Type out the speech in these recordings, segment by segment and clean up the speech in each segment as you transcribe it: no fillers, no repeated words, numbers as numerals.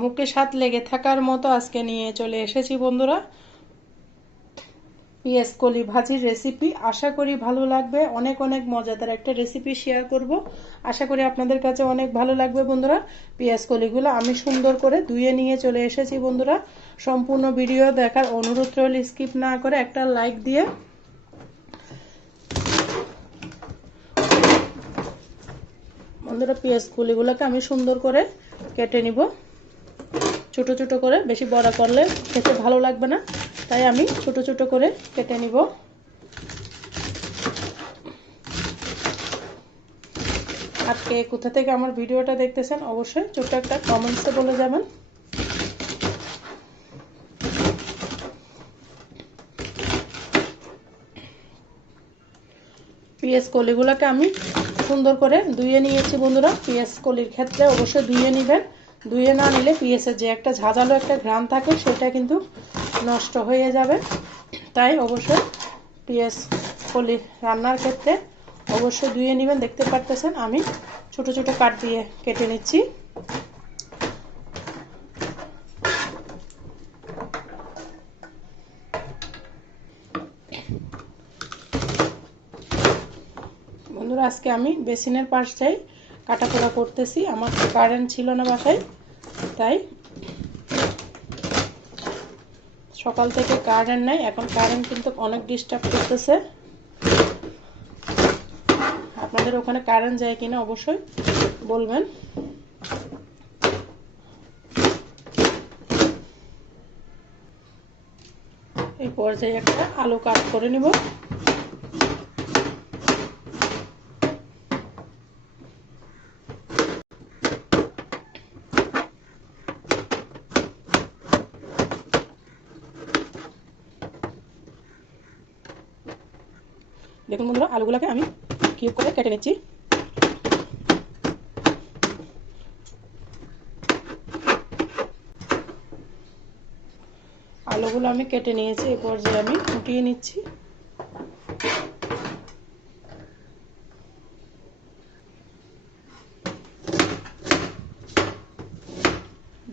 মুখে স্বাদ লেগে থাকার মতো আজকে নিয়ে চলে এসেছি বন্ধুরা পেঁয়াজ কলি ভাজির রেসিপি। আশা করি ভালো লাগবে। অনেক অনেক মজাদার একটা রেসিপি শেয়ার করব। আশা করি আপনাদের কাছে অনেক ভালো লাগবে বন্ধুরা। পেঁয়াজ কলিগুলো আমি সুন্দর করে ধুয়ে নিয়ে চলে এসেছি বন্ধুরা। সম্পূর্ণ ভিডিও দেখার অনুরোধ রইল, স্কিপ না করে একটা লাইক দিয়ে বন্ধুরা পেঁয়াজ কলিগুলোকে আমি সুন্দর করে কেটে নিব। ছোট ছোট করে, বেশি বড় করলে খেতে ভালো লাগবে না, তাই আমি ছোট ছোট করে কেটে নিব। আর কে কোথা থেকে আমার ভিডিওটা দেখতেছেন অবশ্যই ছোট্ট একটা কমেন্টসে বলে যাবেন। পেঁয়াজ কলিগুলোকে আমি সুন্দর করে ধুয়ে নিয়েছি বন্ধুরা। পেঁয়াজ কলির ক্ষেত্রে অবশ্যই ধুয়ে নেবেন। ধুয়ে না নিলে পেঁয়াজের যে একটা ঝাঁঝালো একটা ঘ্রাণ থাকে সেটা কিন্তু নষ্ট হয়ে যাবে। তাই অবশ্যই পেঁয়াজ কলি রান্নার ক্ষেত্রে অবশ্যই ধুয়ে নেবেন। দেখতে পারতেছেন আমি ছোট ছোট কাট দিয়ে কেটে নিচ্ছি। বন্ধুরা আজকে আমি বেসিনের পাশটাই কাটাপোড়া করতেছি। আমার কারেন্ট ছিল না বাসায়, তাই সকাল থেকে কারেন্ট নাই। এখন কারেন্ট কিন্তু অনেক ডিস্টার্ব করতেছে। আপনাদের ওখানে কারেন্ট যায় কিনা অবশ্যই বলবেন। এই পর্যায়ে একটা আলু কাট করে নিব। দেখুন বন্ধুরা আলুগুলোকে আমি কিউব করে কেটে নিচ্ছি। আলুগুলো আমি কেটে নিয়েছি। এই পর্যায়ে আমি ফুটিয়ে নিচ্ছি।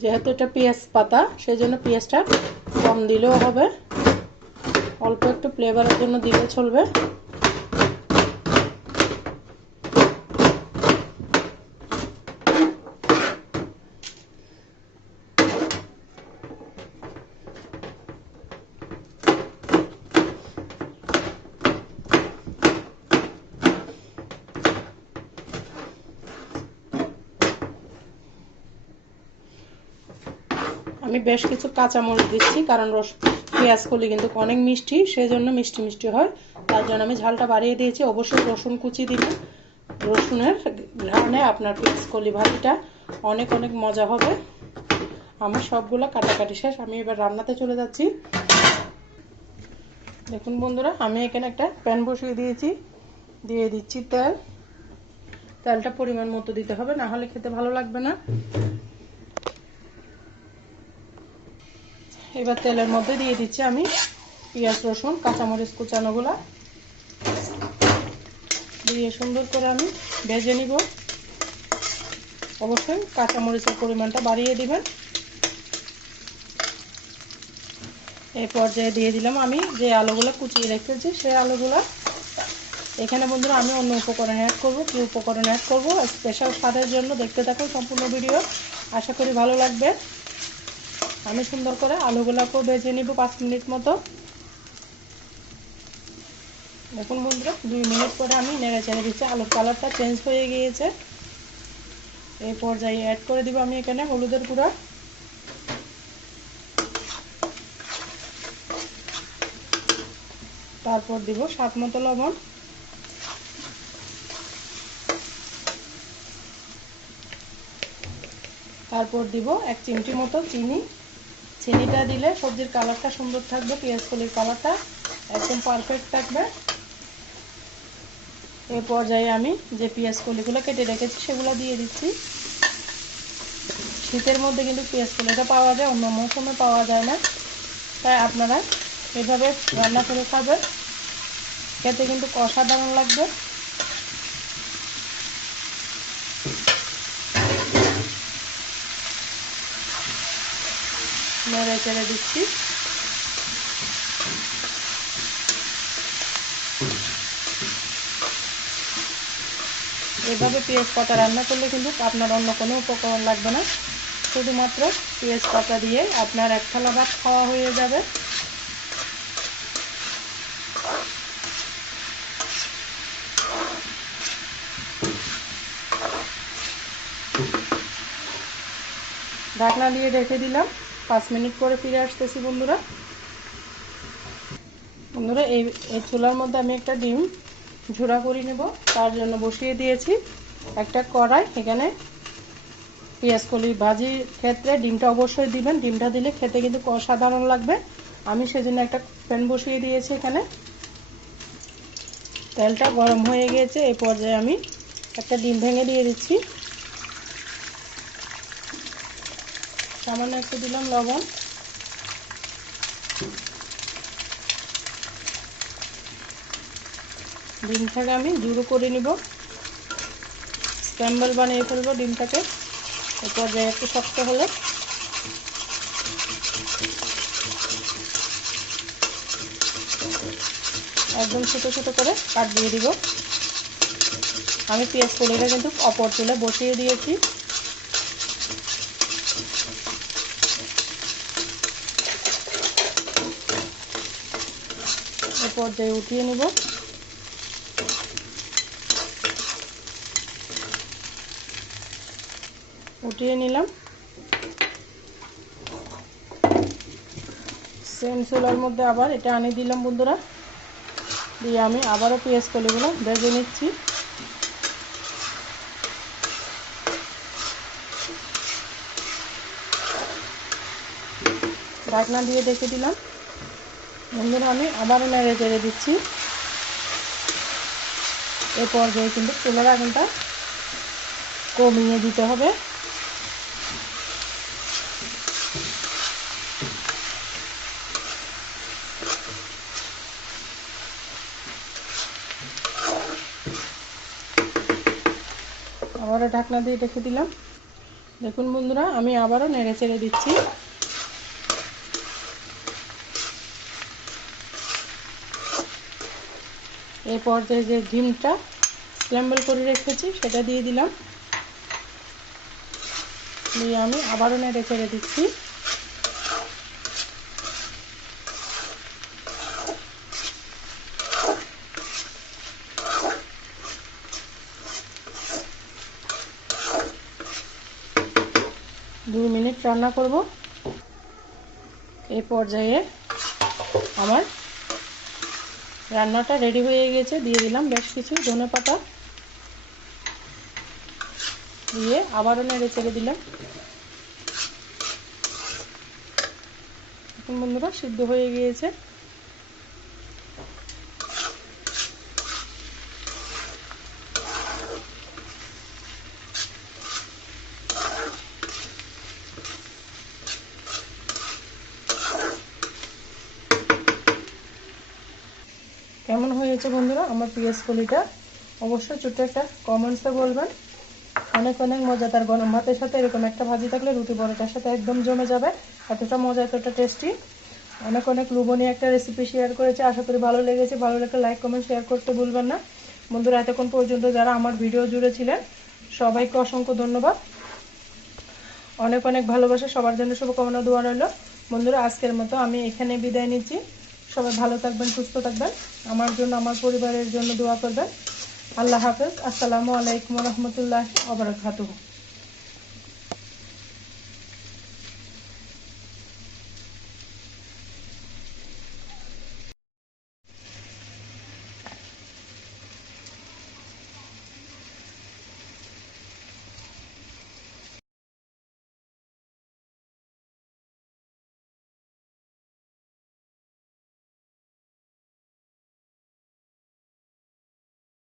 যেহেতু এটা পেঁয়াজ পাতা, সেই জন্য পেঁয়াজটা কম দিলেও হবে, অল্প একটু ফ্লেভারের জন্য দিলে চলবে। আমি বেশ কিছু কাঁচামরিচ দিচ্ছি, কারণ পেঁয়াজ কলি কিন্তু অনেক মিষ্টি, সেই জন্য মিষ্টি মিষ্টি হয়, তার জন্য আমি ঝালটা বাড়িয়ে দিয়েছি। অবশ্যই রসুন কুচি দিবেন। রসুনের ঘ্রাণে আপনার পেঁয়াজ কলি ভাজিটা অনেক অনেক মজা হবে। আমার সবগুলো কাটাকাটি শেষ। আমি এবার রান্নাতে চলে যাচ্ছি। দেখুন বন্ধুরা আমি এখানে একটা প্যান বসিয়ে দিয়েছি। দিয়ে দিচ্ছি তেল। তেলটা পরিমাণ মতো দিতে হবে, না হলে খেতে ভালো লাগবে না। এবার তেলের মধ্যে দিয়ে দিচ্ছি আমি পেঁয়াজ রসুন কাঁচামরিচ কুচানোগুলো দিয়ে সুন্দর করে আমি ভেজে নিব। অবশ্যই কাঁচামরিচের পরিমাণটা বাড়িয়ে দিবেন। এই পর্যায়ে দিয়ে দিলাম আমি যে আলুগুলো কুচিয়ে রেখেছি সেই আলুগুলো। এখানে বন্ধুরা আমি অন্য উপকরণ অ্যাড করব। কি উপকরণ অ্যাড করব স্পেশাল স্বাদের জন্য দেখতে থাকুন সম্পূর্ণ ভিডিও। আশা করি ভালো লাগবে। আমি সুন্দর করে আলুগুলোকেও ভেজে নিব 5 মিনিট মতো। দেখুন বন্ধুরা 2 মিনিট পরে আমি নেড়ে চেড়ে দিচ্ছি। আলুর কালারটা চেঞ্জ হয়ে গিয়েছে। এই পর্যায়ে অ্যাড করে দিব আমি এখানে হলুদের গুঁড়া, তারপর দিব স্বাদ মতো লবণ, তারপর দিব 1 চিমটি মতো চিনি। চিনিটা দিলে সবজির কালারটা সুন্দর থাকবে, পেঁয়াজ কলির কালারটা একদম পারফেক্ট থাকবে। এই পর্যায়ে আমি যে পেঁয়াজ কলিগুলো কেটে রেখেছি সেগুলো দিয়ে দিচ্ছি। শীতের মধ্যে কিন্তু পেঁয়াজ কলিটা পাওয়া যায়, অন্য মৌসুমে পাওয়া যায় না, তাই আপনারা এভাবে রান্না করে খাবেন, খেতে কিন্তু অসাধারণ লাগবে। নেড়ে চেড়ে দিচ্ছি। এভাবে পেঁয়াজ পাতা রান্না করলে কিন্তু আপনার অন্য কোনো উপকরণ লাগবে না, শুধুমাত্র পেঁয়াজ পাতা দিয়ে আপনার এক থালা ভাত খাওয়া হয়ে যাবে। ঢাকনা দিয়ে রেখে দিলাম, 5 মিনিট পরে ফিরে আসতেছি বন্ধুরা। এই চুলার মধ্যে আমি একটা ডিম ঝুড়া করে নেব, তার জন্য বসিয়ে দিয়েছি একটা কড়াই। এখানে পেঁয়াজ কলি ভাজির ক্ষেত্রে ডিমটা অবশ্যই দিবেন, ডিমটা দিলে খেতে কিন্তু অসাধারণ লাগবে। আমি সেজন্য একটা প্যান বসিয়ে দিয়েছি। এখানে তেলটা গরম হয়ে গিয়েছে, এই পর্যায়ে আমি একটা ডিম ভেঙে দিয়ে দিচ্ছি। সামান্য একটু দিলাম লবণ। ডিমটাকে আমি জুড়ো করে নিব, স্ক্র্যাম্বল বানিয়ে ফেলবো ডিমটাকে। এই পর্যায়ে একটু শক্ত হলে একদম ছোটো ছোটো করে কাট দিয়ে দিব। আমি পেঁয়াজ কলিটা কিন্তু অপর চুলে বসিয়ে দিয়েছি। এই পর্যায়ে উঠিয়ে নিব। উঠিয়ে নিলাম। সেম চুলার মধ্যে আবার এটা আনি দিলাম বন্ধুরা, দিয়ে আমি আবারও পেঁয়াজ কলিগুলো ভেজে নিচ্ছি। ঢাকনা দিয়ে রেখে দিলাম বন্ধুরা, আমি আবারও নেড়ে চেড়ে দিচ্ছি। এই পর্যায়ে কিন্তু চুলার আগুনটা কমিয়ে দিতে হবে। আবারও ঢাকনা দিয়ে রেখে দিলাম। দেখুন বন্ধুরা, আমি আবারও নেড়ে চেড়ে দিচ্ছি। এই পর্যায়ে যে ডিমটা স্ক্র্যাম্বল করে রেখেছি সেটা দিয়ে দিলাম, দিয়ে আমি আবারও নেড়ে চেড়ে দিচ্ছি। দুই মিনিট রান্না করব। এই পর্যায়ে আমার রান্নাটা রেডি হয়ে গেছে, দিয়ে দিলাম বেশ কিছু ধনেপাতা, দিয়ে আবারও নেড়ে চেড়ে দিলাম। এখন বন্ধুরা সিদ্ধ হয়ে গিয়েছে। কেমন হয়েছে বন্ধুরা আমার পেঁয়াজ কলিটা, অবশ্যই ছোট্ট একটা কমেন্টসে বলবেন। অনেক অনেক মজাদার গরম ভাতের সাথে এরকম একটা ভাজি থাকলে রুটি পরোটার সাথে একদম জমে যাবে। এতটা মজা, এতটা টেস্টি, অনেক অনেক লোভনীয় একটা রেসিপি শেয়ার করেছি। আশা করি ভালো লেগেছে। ভালো লাগলে লাইক কমেন্ট শেয়ার করতে ভুলবেন না বন্ধুরা। এতক্ষণ পর্যন্ত যারা আমার ভিডিও জুড়ে ছিলেন সবাইকে অসংখ্য ধন্যবাদ। অনেক অনেক ভালোবাসা, সবার জন্য শুভকামনা দোয়া রইল বন্ধুরা। আজকের মতো আমি এখানে বিদায় নিচ্ছি। সবাই ভালো থাকবেন, সুস্থ থাকবেন, আমার জন্য আমার পরিবারের জন্য দোয়া করবেন। আল্লাহ হাফেজ। আসসালামু আলাইকুম রহমতুল্লাহ ওয়া বারাকাতুহু।